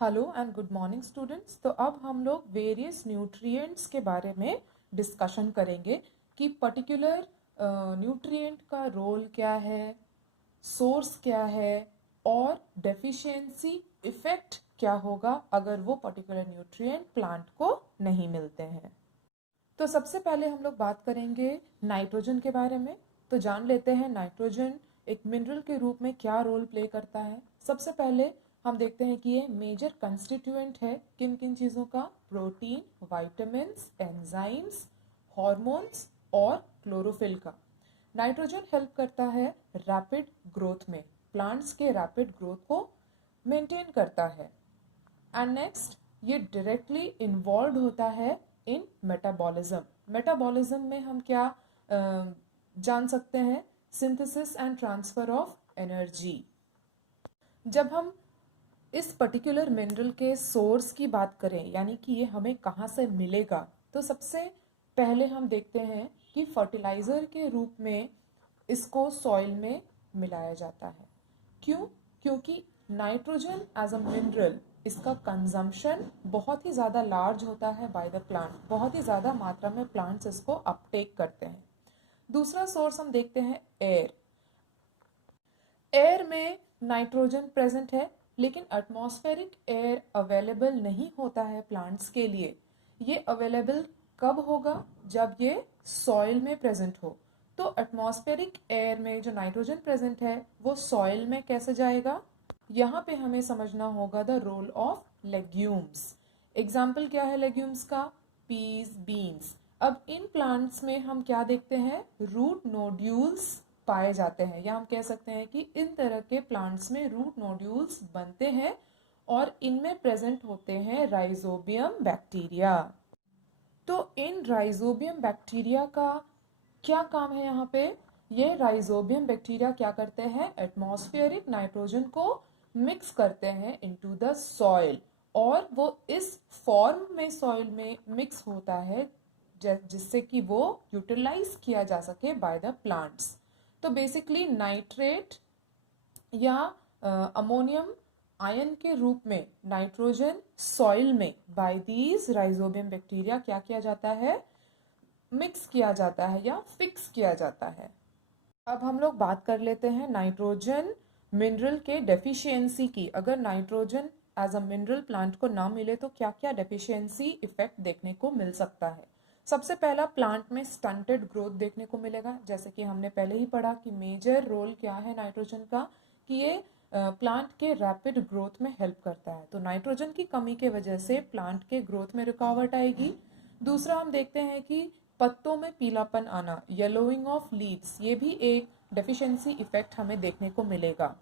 Hello and good morning students. तो अब हम लोग वेरियस न्यूट्रिएंट्स के बारे में डिस्कशन करेंगे कि पर्टिकुलर न्यूट्रिएंट का रोल क्या है, सोर्स क्या है और डेफिशिएंसी इफेक्ट क्या होगा अगर वो पर्टिकुलर न्यूट्रिएंट प्लांट को नहीं मिलते हैं। तो सबसे पहले हम लोग बात करेंगे नाइट्रोजन के बारे में। तो जान लेते हैं नाइट्रोजन एक मिनरल के रूप में क्या रोल प्ले करता है। सबसे पहले हम देखते हैं कि ये मेजर कंस्टिट्यूएंट है किन किन चीज़ों का, प्रोटीन, वाइटामिन्स, एंजाइम्स, हॉर्मोन्स और क्लोरोफिल का। नाइट्रोजन हेल्प करता है रैपिड ग्रोथ में, प्लांट्स के रैपिड ग्रोथ को मेंटेन करता है। एंड नेक्स्ट, ये डायरेक्टली इन्वॉल्व होता है इन मेटाबॉलिज्म। मेटाबॉलिज्म में हम क्या जान सकते हैं, synthesis and transfer of energy. जब हम इस पर्टिकुलर मिनरल के सोर्स की बात करें, यानी कि ये हमें कहाँ से मिलेगा, तो सबसे पहले हम देखते हैं कि फर्टिलाइज़र के रूप में इसको सॉइल में मिलाया जाता है। क्यों? क्योंकि नाइट्रोजन एज अ मिनरल, इसका कंजम्पशन बहुत ही ज़्यादा लार्ज होता है बाय द प्लांट, बहुत ही ज़्यादा मात्रा में प्लांट्स इसको अपटेक करते हैं। दूसरा सोर्स हम देखते हैं एयर। एयर में नाइट्रोजन प्रेजेंट है, लेकिन एटमॉस्फेरिक एयर अवेलेबल नहीं होता है प्लांट्स के लिए। ये अवेलेबल कब होगा? जब ये सॉइल में प्रेजेंट हो। तो एटमॉस्फेरिक एयर में जो नाइट्रोजन प्रेजेंट है वो सॉइल में कैसे जाएगा? यहाँ पे हमें समझना होगा the role of legumes. Example क्या है लेग्यूम्स का? Peas, beans. अब इन प्लांट्स में हम क्या देखते हैं? रूट नोड्यूल्स पाए जाते हैं, या हम कह सकते हैं कि इन तरह के प्लांट्स में रूट नोड्यूल्स बनते हैं और इनमें प्रेजेंट होते हैं राइजोबियम बैक्टीरिया। तो इन राइजोबियम बैक्टीरिया का क्या काम है यहाँ पे? ये राइजोबियम बैक्टीरिया क्या करते हैं? एटमॉस्फेरिक नाइट्रोजन को मिक्स करते हैं इनटू द सॉइल, और वो इस फॉर्म में सॉइल में मिक्स होता है जिससे कि वो यूटिलाइज किया जा सके बाय द प्लांट्स। तो बेसिकली नाइट्रेट या अमोनियम आयन के रूप में नाइट्रोजन सॉइल में बाय दीज राइजोबियम बैक्टीरिया क्या किया जाता है? मिक्स किया जाता है या फिक्स किया जाता है। अब हम लोग बात कर लेते हैं नाइट्रोजन मिनरल के डेफिशिएंसी की। अगर nitrogen as a mineral plant को ना मिले तो क्या क्या डेफिशिएंसी इफेक्ट देखने को मिल सकता है। सबसे पहला, प्लांट में स्टंटेड ग्रोथ देखने को मिलेगा। जैसे कि हमने पहले ही पढ़ा कि मेजर रोल क्या है नाइट्रोजन का, कि ये प्लांट के रैपिड ग्रोथ में हेल्प करता है। तो नाइट्रोजन की कमी के वजह से प्लांट के ग्रोथ में रुकावट आएगी। दूसरा, हम देखते हैं कि पत्तों में पीलापन आना, येलोइंग ऑफ लीव्स, ये भी एक डेफिशिएंसी इफेक्ट हमें देखने को मिलेगा।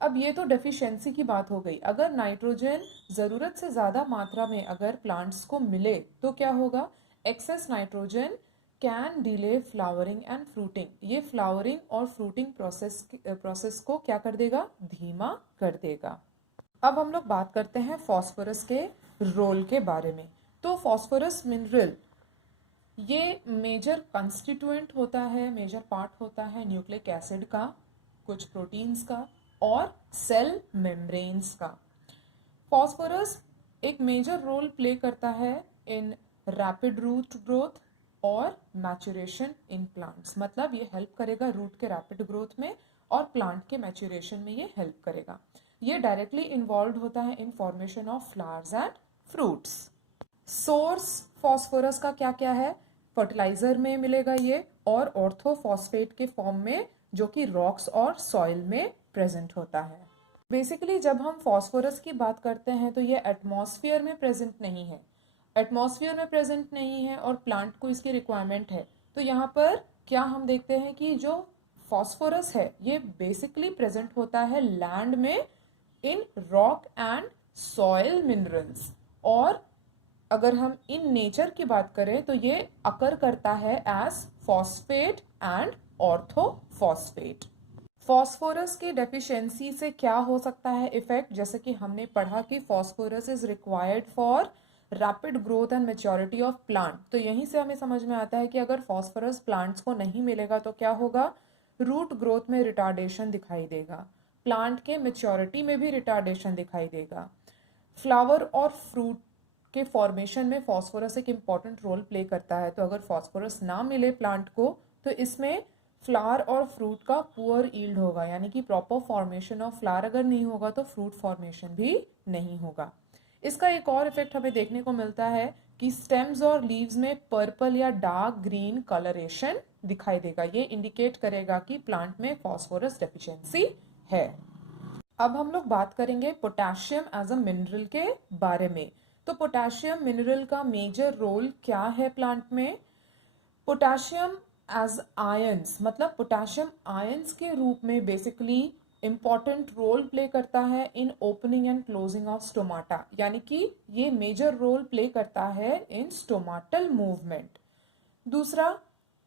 अब ये तो डेफिशिएंसी की बात हो गई। अगर नाइट्रोजन ज़रूरत से ज़्यादा मात्रा में अगर प्लांट्स को मिले तो क्या होगा? Excess nitrogen can delay flowering and fruiting. ये फ्लावरिंग और फ्रूटिंग प्रोसेस को क्या कर देगा? धीमा कर देगा। अब हम लोग बात करते हैं फॉस्फोरस के रोल के बारे में। तो फॉस्फोरस मिनरल ये मेजर कंस्टिट्यूएंट होता है, मेजर पार्ट होता है न्यूक्लिक एसिड का, कुछ प्रोटीन्स का और सेल मेम्ब्रेन्स का। फॉस्फोरस एक मेजर रोल प्ले करता है इन रैपिड रूट ग्रोथ और मैचुरेशन इन प्लांट्स। मतलब ये हेल्प करेगा रूट के रैपिड ग्रोथ में और प्लांट के मैचुरेशन में ये हेल्प करेगा। ये डायरेक्टली इन्वॉल्व होता है in formation of flowers and fruits. Source phosphorus का क्या क्या है? फर्टिलाइजर में मिलेगा ये, और ऑर्थोफॉस्फेट के फॉर्म में, जो कि रॉक्स और सॉइल में प्रेजेंट होता है। बेसिकली जब हम फॉस्फोरस की बात करते हैं तो ये एटमॉस्फेयर में प्रेजेंट नहीं है। एटमॉस्फेयर में प्रेजेंट नहीं है और प्लांट को इसकी रिक्वायरमेंट है। तो यहाँ पर क्या हम देखते हैं कि जो फॉस्फोरस है ये बेसिकली प्रेजेंट होता है लैंड में इन रॉक एंड सॉइल मिनरल्स। और अगर हम इन नेचर की बात करें तो ये अकर करता है as phosphate and orthophosphate. Phosphorus की डेफिशिएंसी से क्या हो सकता है इफेक्ट? जैसे कि हमने पढ़ा कि phosphorus is required for rapid growth and maturity of plant. तो यहीं से हमें समझ में आता है कि अगर फॉस्फोरस प्लांट्स को नहीं मिलेगा तो क्या होगा? रूट ग्रोथ में रिटार्डेशन दिखाई देगा, प्लांट के मेच्योरिटी में भी रिटार्डेशन दिखाई देगा, फ्लावर और फ्रूट के फॉर्मेशन में फॉस्फोरस एक इम्पॉर्टेंट रोल प्ले करता है, तो अगर फॉस्फोरस ना मिले प्लांट को तो इसमें फ्लावर और फ्रूट का पुअर यील्ड होगा, यानी कि प्रॉपर फॉर्मेशन ऑफ फ्लावर अगर नहीं होगा तो फ्रूट फॉर्मेशन भी नहीं होगा। इसका एक और इफेक्ट हमें देखने को मिलता है कि स्टेम्स और लीव्स में पर्पल या डार्क ग्रीन कलरेशन दिखाई देगा। ये इंडिकेट करेगा कि प्लांट में फॉस्फोरस डेफिशिएंसी है। अब हम लोग बात करेंगे पोटेशियम एज अ मिनरल के बारे में। तो पोटेशियम मिनरल का मेजर रोल क्या है प्लांट में? पोटेशियम एज आयंस, मतलब पोटेशियम आयंस के रूप में बेसिकली इम्पॉर्टेंट रोल प्ले करता है इन opening and closing of stomata, यानी कि ये मेजर रोल प्ले करता है इन स्टोमाटल मूवमेंट। दूसरा,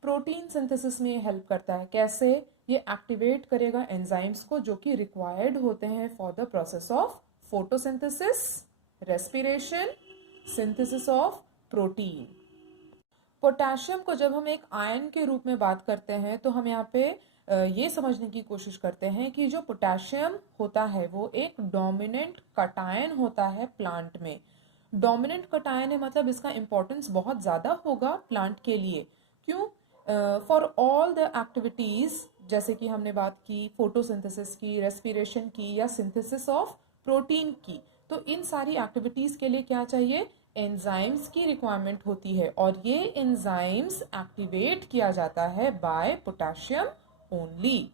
प्रोटीन सिंथेसिस में ये हेल्प करता है। कैसे? ये एक्टिवेट करेगा एंजाइम्स को जो कि रिक्वायर्ड होते हैं for the process of photosynthesis, respiration, synthesis of protein. Potassium को जब हम एक आयन के रूप में बात करते हैं तो हम यहाँ पे ये समझने की कोशिश करते हैं कि जो पोटेशियम होता है वो एक डोमिनेंट कटायन होता है प्लांट में। डोमिनेंट कटायन है मतलब इसका इंपॉर्टेंस बहुत ज़्यादा होगा प्लांट के लिए। क्यों? फॉर ऑल द एक्टिविटीज़, जैसे कि हमने बात की फोटोसिंथेसिस की, रेस्पिरेशन की या सिंथेसिस ऑफ प्रोटीन की, तो इन सारी एक्टिविटीज़ के लिए क्या चाहिए? एंजाइम्स की रिक्वायरमेंट होती है, और ये एंजाइम्स एक्टिवेट किया जाता है बाय पोटेशियम ओनली।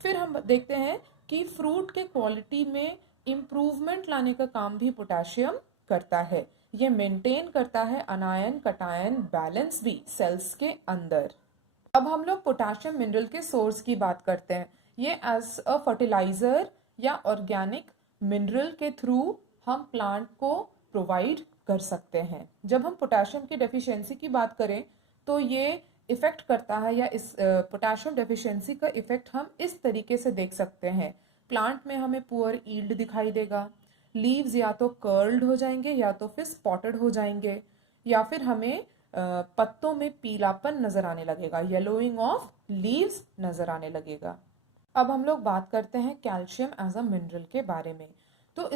फिर हम देखते हैं कि फ्रूट के क्वालिटी में इम्प्रूवमेंट लाने का काम भी पोटेशियम करता है। ये मेंटेन करता है अनायन कटायन बैलेंस भी सेल्स के अंदर। अब हम लोग पोटेशियम मिनरल के सोर्स की बात करते हैं। ये एज अ फर्टिलाइजर या ऑर्गेनिक मिनरल के थ्रू हम प्लांट को प्रोवाइड कर सकते हैं। जब हम पोटेशियम की डेफिशिएंसी की बात करें तो ये इफेक्ट करता है, या इस पोटेशियम डेफिशिएंसी का इफेक्ट हम इस तरीके से देख सकते हैं। प्लांट में हमें पुअर यील्ड दिखाई देगा, लीव्स या तो कर्ल्ड हो जाएंगे या तो फिर स्पॉटेड हो जाएंगे, या फिर हमें पत्तों में पीलापन नजर आने लगेगा, येलोइंग ऑफ लीव्स नजर आने लगेगा। अब हम लोग बात करते हैं कैल्शियम एज अ मिनरल के बारे में। तो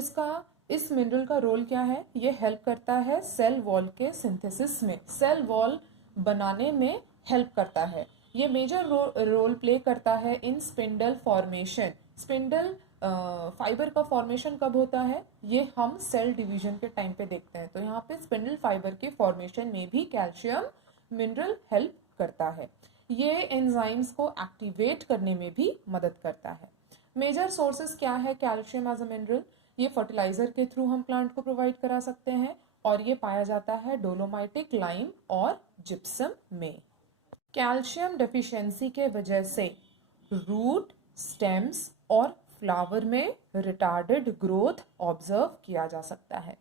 इस मिनरल का रोल क्या है? ये हेल्प करता है सेल वॉल के सिंथेसिस में, सेल वॉल बनाने में हेल्प करता है। ये मेजर रोल प्ले करता है इन स्पिंडल फॉर्मेशन। स्पिंडल फाइबर का फॉर्मेशन कब होता है? ये हम सेल डिवीजन के टाइम पे देखते हैं। तो यहाँ पे स्पिंडल फाइबर के फॉर्मेशन में भी कैल्शियम मिनरल हेल्प करता है। ये एंजाइम्स को एक्टिवेट करने में भी मदद करता है। मेजर सोर्सेस क्या है कैल्शियम एज अ मिनरल? ये फर्टिलाइजर के थ्रू हम प्लांट को प्रोवाइड करा सकते हैं, और ये पाया जाता है डोलोमाइटिक लाइम और जिप्सम में। कैल्शियम डेफिशिएंसी के वजह से रूट, स्टेम्स और फ्लावर में रिटार्डेड ग्रोथ ऑब्जर्व किया जा सकता है।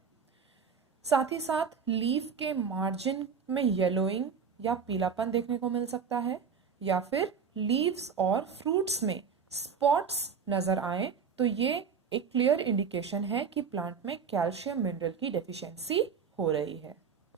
साथ ही साथ लीफ के मार्जिन में येलोइंग या पीलापन देखने को मिल सकता है, या फिर लीव्स और फ्रूट्स में स्पॉट्स नजर आए, तो ये एक क्लियर इंडिकेशन है कि प्लांट में कैल्शियम मिनरल की डेफिशिएंसी हो रही है।